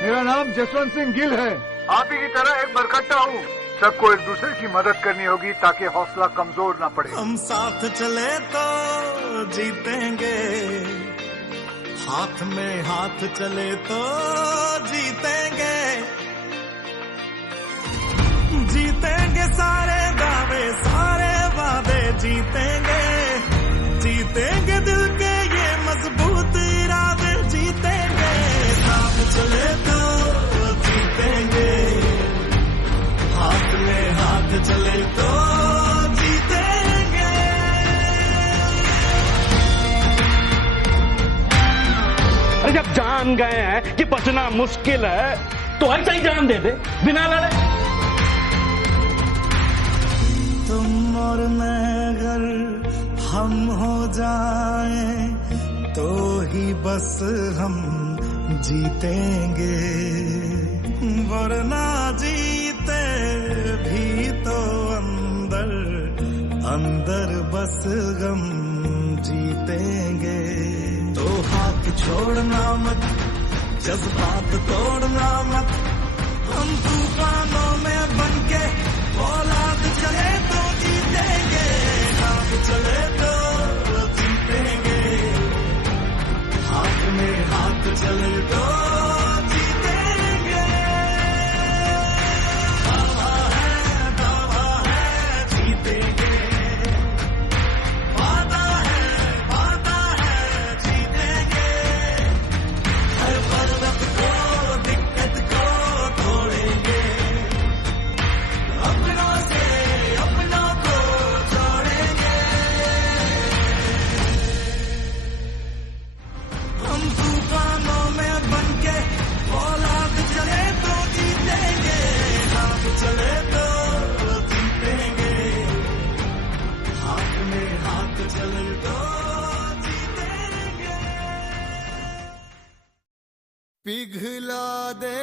मेरा नाम जसवंत सिंह गिल है। आप ही की तरह एक बरकट्टा हूँ। सबको एक दूसरे की मदद करनी होगी ताकि हौसला कमजोर ना पड़े। हम साथ चले तो जीतेंगे, हाथ में हाथ चले तो जीतेंगे, जीतेंगे सारे दावे सारे वादे जीतेंगे, जीतेंगे दिल के ये मजबूत इरादे जीतेंगे, साथ चले तो जीतेंगे, हाथ में हाथ चले तो जीतेंगे। अरे जब जान गए हैं कि बचना मुश्किल है तो ऐसा ही जान दे दे बिना लड़े। तुम और मैं अगर हम हो जाएं तो ही बस हम जीतेंगे, वरना जीते भी तो अंदर अंदर बस गम जीतेंगे। तो हाथ छोड़ना मत, जज्बात तोड़ना मत, हम तूफानों में बनके औलाद चले तो जीतेंगे, हाथ चले तो जीतेंगे, हाथ में हाथ चले तो जीतेंगे। दावा है जीतेंगे, वादा है जीतेंगे, हर पर्वत को दिक्कत को तोड़ेंगे, अपनों से अपनों को जोड़ेंगे, हम तूफानों में बनके औलाद चले तो जीतेंगे, हाथ चले तो जीतेंगे, हाथ में हाथ चले तो जीतेंगे। पिघला दे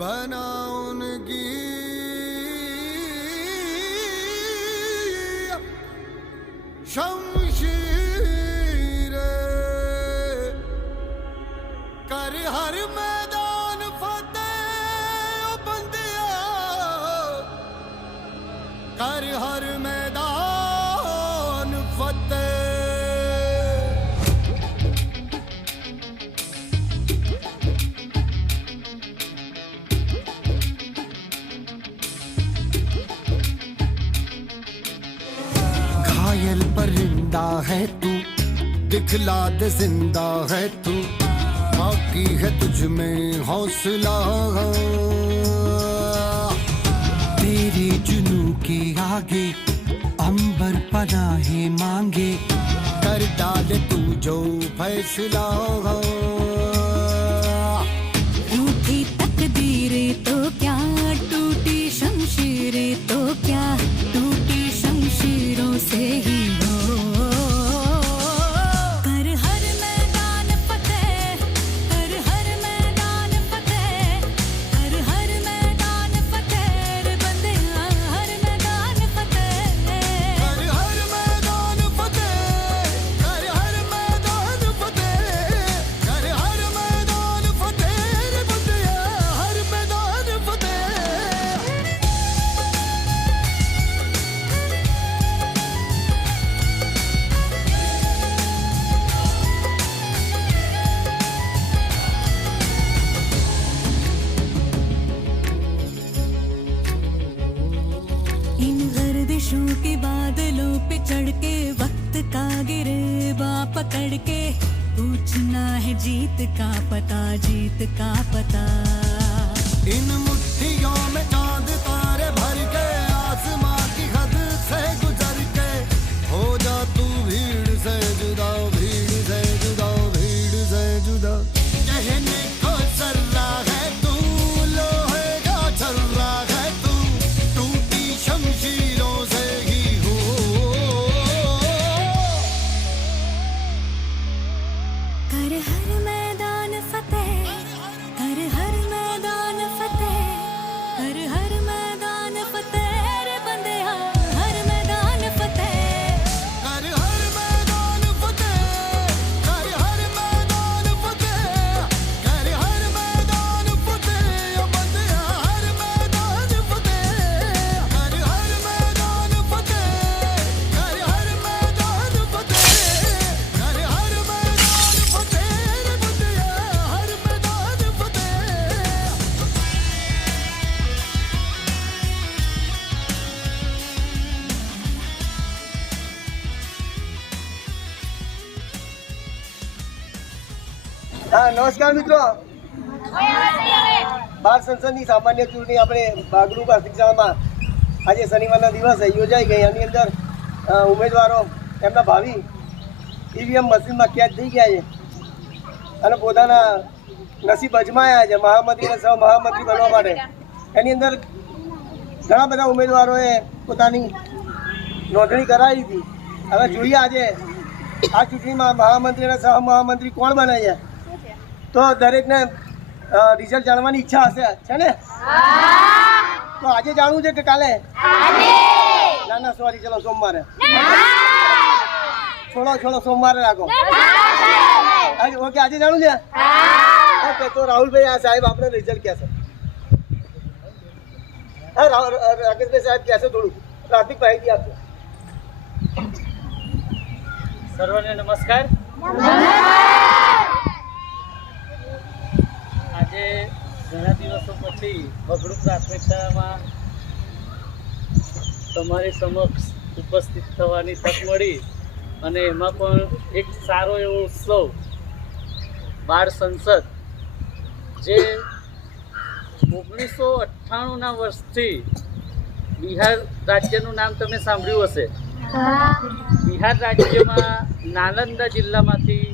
बना उनकी शमशीर, कर हर मैदान फतेह बंदिया, कर हर मैदान फतेह। घायल परिंदा है तू, दिखला दे जिंदा है तू, बाकी है तुझ में हौसला, तेरे जुनू के आगे अंबर पनाहे मांगे, कर डाले तू जो फैसला। रूठी तकदीरें तो क्या, टूटी शमशीरें तो क्या, टूटी शमशीरों से ही हो, कर हर मैदान फतेह, कर हर मैदान फतेह, कर हर मैदान फतेह रे बंदे, हर मैदान फतेह, कर हर मैदान फतेह, कर हर मैदान फतेह, कर हर मैदान फतेह रे बंदिया, हर मैदान फतेह। इन गर्दिशों के बादलों पे चढ़ के वक्त का गिरेबा पकड़ के, पूछना है जीत का पता, जीत का पता। इन मुट्ठियों में चांद तारे भर के, आसमां की हद से गुजर के, हो जा तू भीड़ से जुदा, भीड़ से जुदा, भीड़ से जुदा। कहने को सर्रा है तू, लोहे का छर्रा है तू, टूटी शमशीरों से ही हो, कर हर मैदान फतेह, कर हर मैदान फतेह, कर हर હા નમસ્કાર મિત્રો, બાળ સંસદની સામાન્ય ચૂંટણી આપણે બાગડુ પ્રાથમિક શાળામાં આજે શનિવારના દિવસે યોજાઈ ગઈ. આની અંદર ઉમેદવારો એમના ભાવિ ઈવીએમ મશીનમાં કેદ થઈ ગયા છે અને પોતાના નસીબ અજમાયા છે મહામંત્રી અને સહમહામંત્રી બનવા માટે. એની અંદર ઘણા બધા ઉમેદવારોએ પોતાની નોંધણી કરાવી હતી. હવે જોઈએ આજે આ ચૂંટણીમાં મહામંત્રી અને સહમહામંત્રી કોણ બને છે. તો દરેકને રિઝલ્ટ જાણવાની ઈચ્છા હશે, છે ને? તો આજે જાણવું છે કે કાલે? ના ના સોરી, ચલો સોમવારે છોડો સોમવારે રાખો. ઓકે, આજે જાણવું છે? ઓકે, તો રાહુલભાઈ આ સાહેબ આપણે રિઝલ્ટ કહેશે. હા રાકેશભાઈ સાહેબ કહેશે, થોડું ટ્રાફિક માહિતી આપશે. સર્વને નમસ્કાર. આજે ઘણા દિવસો પછી બગડુ પ્રાથમિક શાળામાં તમારી સમક્ષ ઉપસ્થિત થવાની તક મળી અને એમાં પણ એક સારો એવો ઉત્સવ બાળ સંસદ જે 1998ના વર્ષથી બિહાર રાજ્યનું નામ તમે સાંભળ્યું હશે. બિહાર રાજ્યમાં નાલંદા જિલ્લામાંથી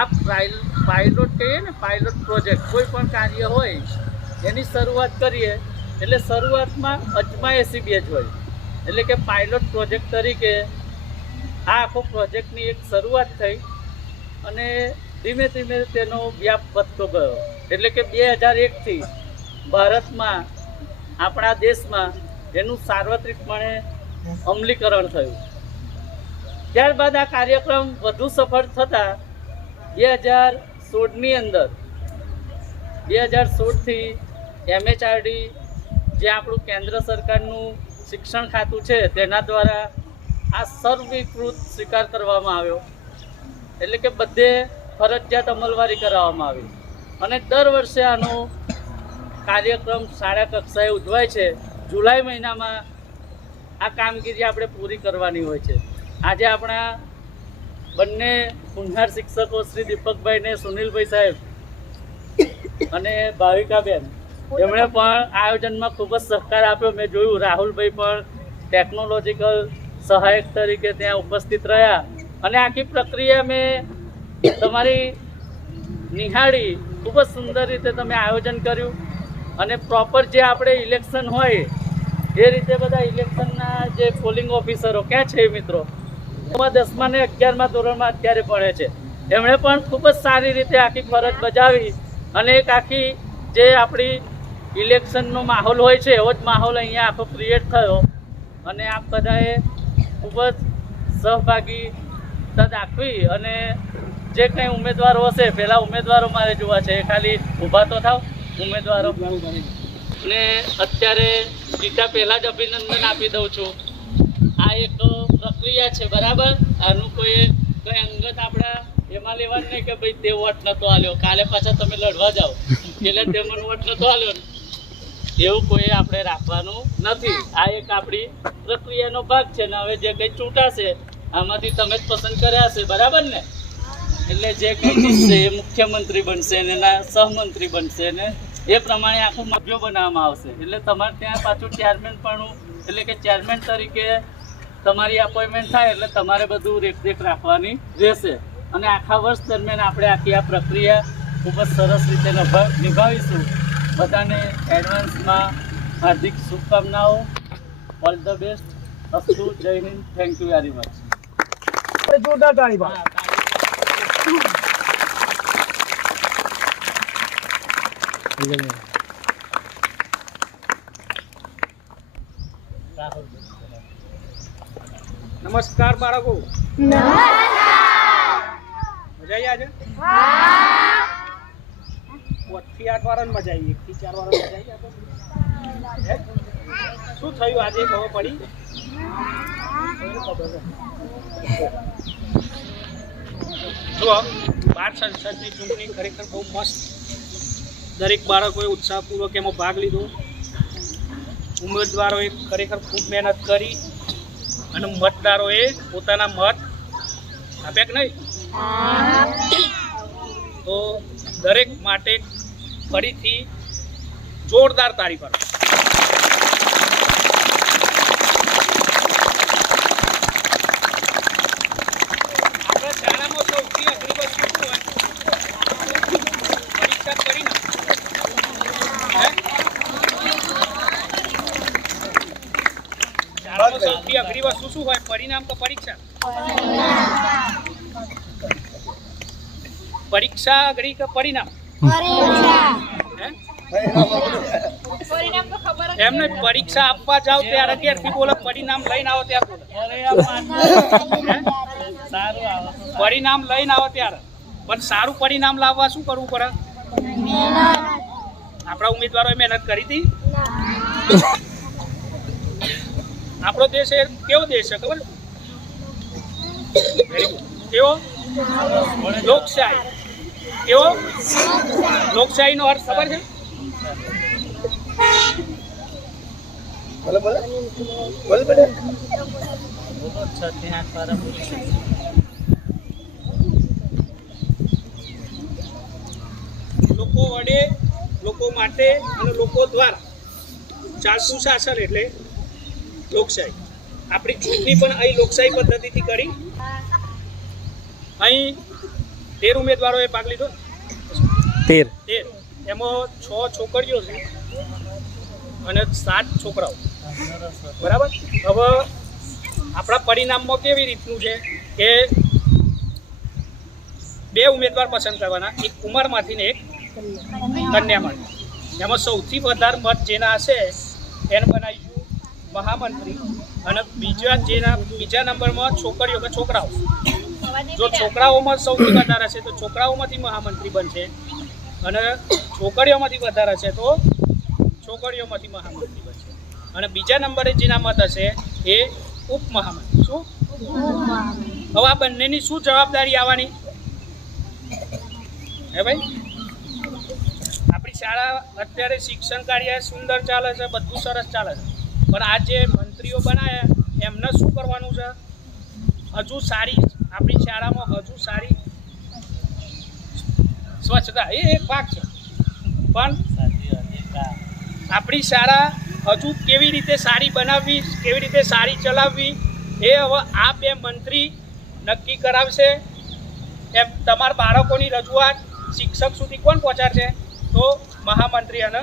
આ પાયલોટ કહીએ ને, પાયલોટ પ્રોજેક્ટ કોઈ પણ કાર્ય હોય એની શરૂઆત કરીએ એટલે શરૂઆતમાં અજમાયશી બેચ હોય, એટલે કે પાયલોટ પ્રોજેક્ટ તરીકે આ આખો પ્રોજેક્ટની એક શરૂઆત થઈ અને ધીમે ધીમે તેનો વ્યાપ વધતો ગયો. એટલે કે 2001થી ભારતમાં આપણા દેશમાં એનું સાર્વત્રિકપણે અમલીકરણ થયું. ત્યારબાદ આ કાર્યક્રમ વધુ સફળ થતાં 2016ની અંદર 2016થી MHRD જે આપણું કેન્દ્ર સરકારનું શિક્ષણ ખાતું છે તેના દ્વારા આ સર્વીકૃત સ્વીકાર કરવામાં આવ્યો. એટલે કે બધે ફરજિયાત અમલવારી કરાવવામાં આવી અને દર વર્ષે આનો કાર્યક્રમ શાળા કક્ષાએ ઉજવાય છે. જુલાઈ મહિનામાં આ કામગીરી આપણે પૂરી કરવાની હોય છે. આજે આપણા બંને કુંભાર શિક્ષકો શ્રી દીપકભાઈ ને સુનિલભાઈ સાહેબ અને ભાવિકાબેન એમણે પણ આયોજનમાં ખૂબ જ સહકાર આપ્યો. મેં જોયું રાહુલભાઈ પણ ટેકનોલોજીકલ સહાયક તરીકે ત્યાં ઉપસ્થિત રહ્યા અને આખી પ્રક્રિયા મેં તમારી નિહાળી. ખૂબ જ સુંદર રીતે તમે આયોજન કર્યું અને પ્રોપર જે આપણે ઇલેક્શન હોય એ રીતે બધા ઇલેક્શનના જે પોલિંગ ઓફિસરો ક્યાં છે મિત્રો, 10મા ને 11મા ધોરણમાં અત્યારે ભણે છે, એમણે પણ ખૂબ જ સારી રીતે આખી ફરજ બજાવી અને એક આખી જે આપણી ઇલેક્શનનો માહોલ હોય છે એવો જ માહોલ અહીંયા આખો ક્રિએટ થયો અને આપ બધાએ ખૂબ જ સહભાગીતા દાખવી અને જે કંઈ ઉમેદવારો હશે, પહેલાં ઉમેદવારો મારે જોવા છે, ખાલી ઊભા તો થાવ ઉમેદવારો. ને અત્યારે જીતા પહેલાં જ અભિનંદન આપી દઉં છું. આ એક પ્રક્રિયા છે, બરાબર? આનું કંઈ અંગત આપણા એમાં લેવાનું નહીં કે ભાઈ તે વોટ નહોતો આલ્યો, કાલે પાછા તમે લડવા જાઓ એટલે તે મને વોટ નહોતો આલ્યો, એવું કોઈ આપણે રાખવાનું નથી. આ એક આપણી પ્રક્રિયાનો ભાગ છે ને હવે જે કંઈ ચૂંટાશે આમાંથી તમે જ પસંદ કર્યા હશે, બરાબર ને? એટલે જે કંઈ જીતશે એ મુખ્યમંત્રી બનશે ને એના સહમંત્રી બનશે ને એ પ્રમાણે આખું માધ્યો બનાવવામાં આવશે. એટલે તમારે ત્યાં પાછું ચેરમેન પણ, એટલે કે ચેરમેન તરીકે તમારી અપોઇન્ટમેન્ટ થાય એટલે તમારે બધું રેખદેખ રાખવાની રહેશે અને આખા વર્ષ દરમિયાન આપણે આખી આ પ્રક્રિયા ખૂબ જ સરસ રીતે નિભાવીશું. બધાને એડવાન્સમાં હાર્દિક શુભકામનાઓ. All the best. અસ્તુ. જય Hind. Thank you very much. જોરદાર તાળી પાડો. નમસ્કાર બાળકો. મજા આવી આજે? 5 થી 8 વાળાને મજા આવી, 1 થી 4 વાળાને મજા આવી. શું થયું આજે ખબર પડી? જુઓ, બાળ સંસદની ચૂંટણી ખરેખર બહુ મસ્ત. દરેક બાળકોએ ઉત્સાહપૂર્વક એમાં ભાગ લીધો. ઉમેદવારોએ ખરેખર ખૂબ મહેનત કરી અને મતદારોએ પોતાના મત આપ્યા કે નહીં? તો દરેક માટે ફરીથી જોરદાર તાળી પાડો. આપણા શાળામાં સૌથી અઘરી વસ્તુ શું હોય? પરીક્ષા કરી ના શાળામાં સૌથી અઘરી વસ્તુ શું હોય? પરિણામ કે પરીક્ષા? પરીક્ષા અઘરી કે પરિણામ? એમને પરીક્ષા આપવા જાવ ત્યારે ક્યારથી બોલો, પરિણામ લઈને આવો ત્યારે બોલો. પરિણામ લઈને આવો ત્યારે. પણ સારું પરિણામ લાવવા શું કરવું પડે? આપણા ઉમેદવારોએ મહેનત કરી હતી. આપણો દેશ એ કેવો દેશ છે ખબર? કેવો? લોકશાહી. કેવો? લોકશાહી નો અર્થ ખબર છે? બોલો બોલો બોલ બેટા. લોકો વડે, લોકો માટે અને લોકો દ્વારા ચાલતું શાસન એટલે લોકશાહી. આપણી ચૂંટણી પણ અહીં લોકશાહી પદ્ધતિથી કરી. અહીં 13 ઉમેદવારોએ ભાગ લીધો. 13. એમાં 6 છોકરીઓ છે અને 7 છોકરાઓ. બરાબર. હવે આપણા પરિણામમાં કેવી રીતનું છે કે 2 ઉમેદવાર પસંદ કરવાના, એક કુમારમાંથી ને એક કન્યામાંથી. એમાં સૌથી વધારે મત જેના હશે એને બનાવીશું મહામંત્રી, અને બીજા નંબરમાં છોકરીઓ કે છોકરાઓ. જો છોકરાઓમાં સૌથી વધારે હશે તો છોકરાઓમાંથી મહામંત્રી બનશે, અને છોકરીઓમાંથી વધારે હશે તો છોકરીઓમાંથી મહામંત્રી બનશે, અને બીજા નંબરે જેના મત હશે એ ઉપમહામંત્રી. શું? હવે આ બંનેની શું જવાબદારી આવવાની? હે ભાઈ, આપણી શાળા અત્યારે શિક્ષણ કાર્ય સુંદર ચાલે છે, બધું સરસ ચાલે છે, પણ આ જે મંત્રીઓ બનાવ્યા એમને શું કરવાનું છે? હજુ સારી આપણી શાળામાં હજુ સારી સ્વચ્છતા એ એક ભાગ છે, પણ આપણી શાળા હજુ કેવી રીતે સારી બનાવવી, કેવી રીતે સારી ચલાવવી એ હવે આ 2 મંત્રી નક્કી કરાવશે. એમ તમારા બાળકોની રજૂઆત શિક્ષક સુધી કોણ પહોંચાડશે? તો મહામંત્રી અને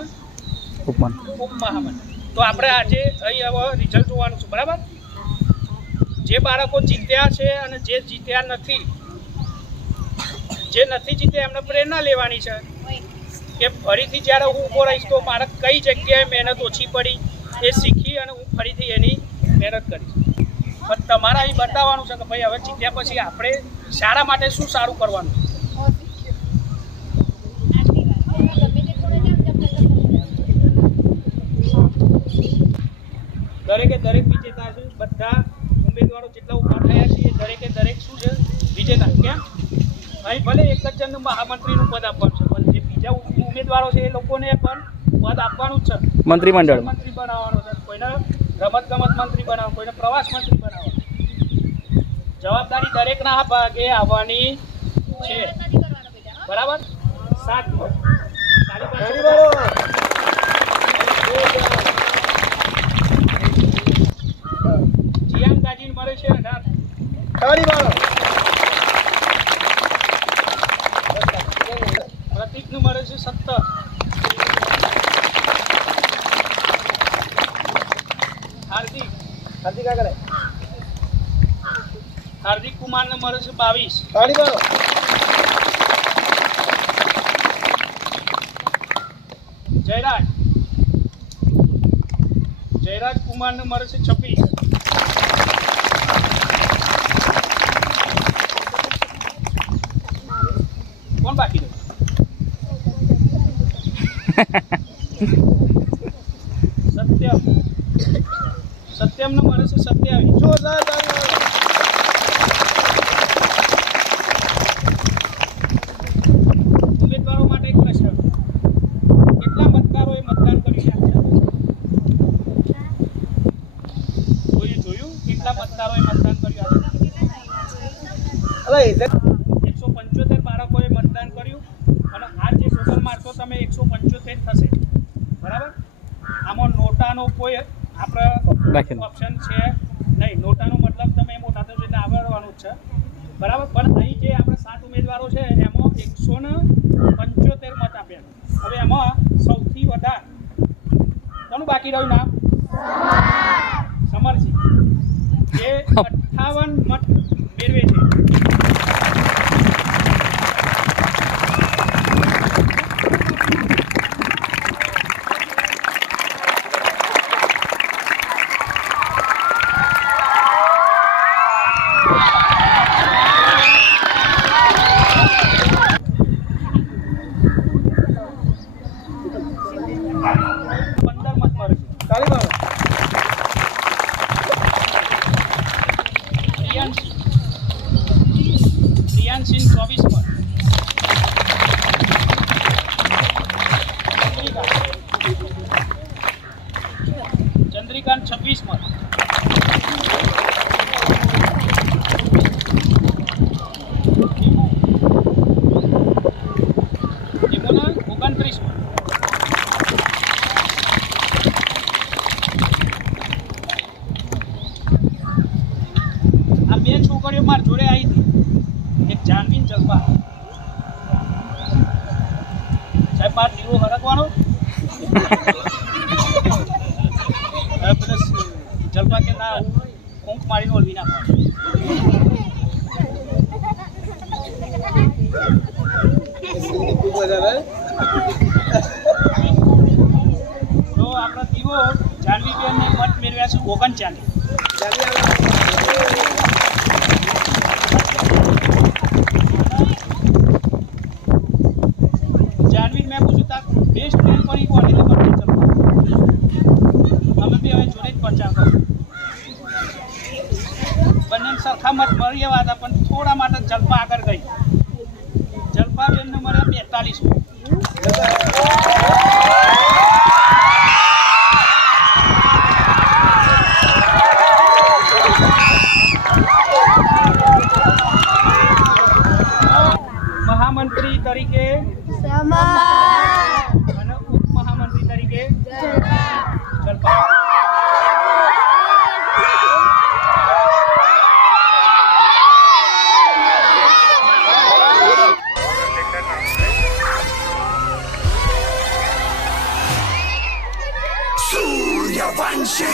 ઉપમહામંત્રી. તો આપણે આજે અહીં હવે રિઝલ્ટ જોવાનું છે. બરાબર. જે બાળકો જીત્યા છે અને જે જીત્યા નથી, જે નથી જીત્યા એમને પ્રેરણા લેવાની છે કે ફરીથી જ્યારે હું ઊભો રહીશ તો મારે કઈ જગ્યાએ મહેનત ઓછી પડી એ શીખી અને હું ફરીથી એની મહેનત કરીશ. પણ તમારે અહીં બતાવવાનું છે કે ભાઈ હવે જીત્યા પછી આપણે શાળા માટે શું સારું કરવાનું. દરેકે દરેક વિજેતા છે. બધા ઉમેદવારો જેટલા ઉભા થયા છે એ દરેકે દરેક શું છે? વિજેતા. કેમ? અહીં ભલે એક જ જણનું મહામંત્રીનું પદ આપવાનું છે, પણ જે બીજા ઉમેદવારો છે એ લોકોને પણ પદ આપવાનું જ છે. મંત્રીમંડળ મંત્રી બનાવવાનો છે, કોઈને રમતગમત મંત્રી બનાવવાનો, કોઈને પ્રવાસ મંત્રી બનાવવાનો. જવાબદારી દરેકના ભાગે આવવાની છે. બરાબર. 7 જીયાંગાજી મળે છે 18. પ્રતિકનું મળે છે 17. હાર્દિક આગળ. હાર્દિક કુમારને મળે છે 22. જયરાજ કુમારને મળે છે 26. કોણ બાકી રહ્યું? સત્યમને મળે છે 27. ઉમેદવારો માટે એક પ્રશ્ન: કેટલા મતદારોએ મતદાન કર્યું છે? કોઈ જોયું કેટલા મતદારોએ મતદાન કર્યું? 175 બાળકોએ મતદાન કર્યું, અને આ જે ટોટલ મારશો તમે 175 થશે, બરાબર. આમાં નોટાનો કોઈ આપણે ઓપ્શન છે નહીં. નોટાનો મતલબ તમે મોટા થશો એટલે આવડવાનું જ છે, બરાબર. પણ અહીં જે આપણે 7 ઉમેદવારો છે એમાં 175 મત આપ્યા. હવે એમાં સૌથી વધારે કોનું બાકી રહ્યું નામ? સમરજી, જે 58 મત મેળવે છે. પ્રિયાંશિન 24 મત. ચંદ્રિકાંત 26 મત. નિમોના 29 મત. આ બે છોકરીઓ મારી જોડે આવી હતી, એક જાનવીન જલપા. સાહેબ બાર દીવો હરકવાનો. જલપા કે ના ઊંઘ મારીને ઓલવી નાખવાનું. ખૂબ મજા આવે. તો આપણા દીવો જાનવી બેનને મત મેળવ્યા છે 39. જાનવી મેં પૂછ્યું તા બેસ્ટ ફ્રેન્ડ પણ કોણ એટલે મને જલપા. અમે બી હવે જોડે જ પ્રચાર કર્યો. બંને સરખા મત મળી એવા હતા પણ થોડા માટે જલપા આગળ ગઈ. જલપા બેનને મળ્યા 42 મત. મહામંત્રી તરીકે અને ઉપમહામંત્રી તરીકે જલપા. Suryavanshi.